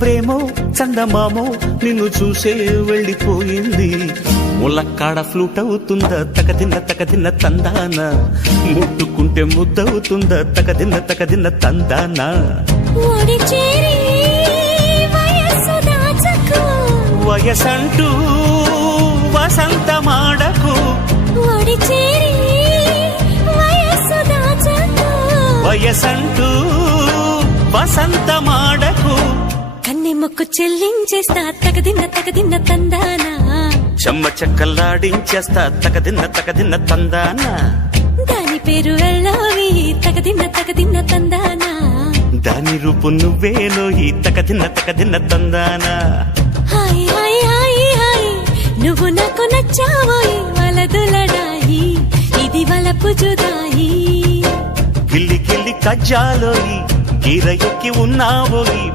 ప్రేమో చందమామో నిన్ను చూసే వెళ్ళిపోయింది. ములక్కాడ ఫ్లూట్ అవుతుందా తకదిన్న తందాన, ముట్టుకుంటే ముద్దవుతుందా తకదిన్న తందాన. వయసంటూ వసంతమాడకు, వయసంటూ వసంతమాడకు. కన్నె మొక్కు చెల్లించేస్తా తగదిన్న తందానా, చెమ్మ చెక్కల్లాడించేస్తా తకదిన్న తందానా. దాని పేరు వెళ్ళవి తగదిన్న తందానా, దాని రూపు నువ్వేనోయి తకదిన్న తందానా. హాయ్ హాయ్ హాయ్ హాయ్ నువ్వు నాకు నచ్చావోయి, వలదులడాయి ఇది వలపు జుదాయి. గిల్లి గిల్లి కజ్జాలోయి గీర ఎక్కి ఉన్నావోయి.